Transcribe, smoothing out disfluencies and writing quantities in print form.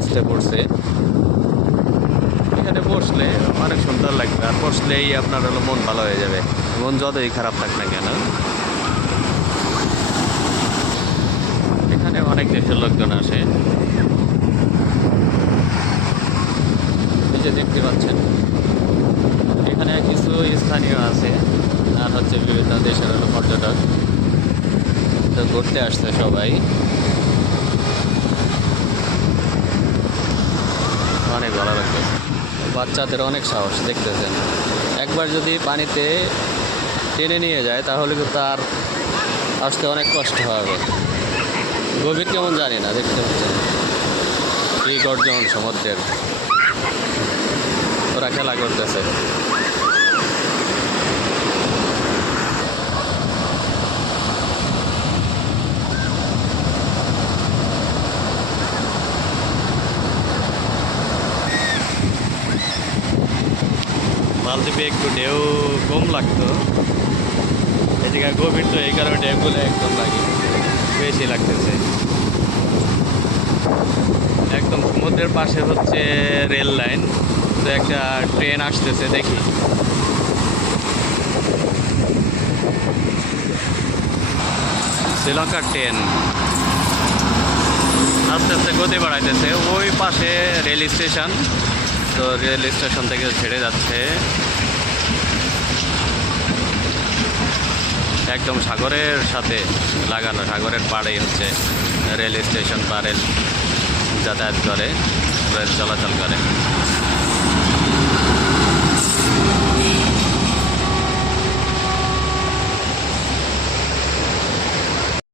আস্তে পড়ছে। এখানে বসলে অনেক সুন্দর লাগবে, আর বসলেই আপনার হলো মন ভালো হয়ে যাবে, মন যতই খারাপ থাক না কেন। এখানে অনেক দেশের লোকজন আসে, এই যে দেখতে পাচ্ছেন। এখানে কিছু স্থানীয় আছে, আর হচ্ছে বিভিন্ন দেশের হলো পর্যটক, তো ঘুরতে আসছে সবাই। অনেক ভালো লাগতেছে, বাচ্চাদের অনেক সাহস দেখতেছেন। একবার যদি পানিতে টেনে নিয়ে যায় তাহলে কিন্তু তার আসতে অনেক কষ্ট হবে। গভীর কেমন জানি না, দেখতে পাচ্ছেন এই গর্জন সমুদ্রের, ওরা খেলা করতেছে। মালদ্বীপে একটু ঢেউ কম লাগতো, এদিকে গভীর, তো এই কারণে ঢেউগুলো একদম লাগে, বেশি লাগতেছে। একদম সমুদ্রের পাশে হচ্ছে রেল লাইন, তো একটা ট্রেন আসতেছে, দেখি। শ্রীলঙ্কার ট্রেন আস্তে আস্তে গতি বাড়াইতেছে। ওই পাশে রেল স্টেশন, তো রেল স্টেশন থেকে ছেড়ে যাচ্ছে একদম সাগরের সাথে লাগানো, সাগরের পাড়েই হচ্ছে রেল স্টেশন বা রেল যাতায়াত করে, রেল চলাচল করে।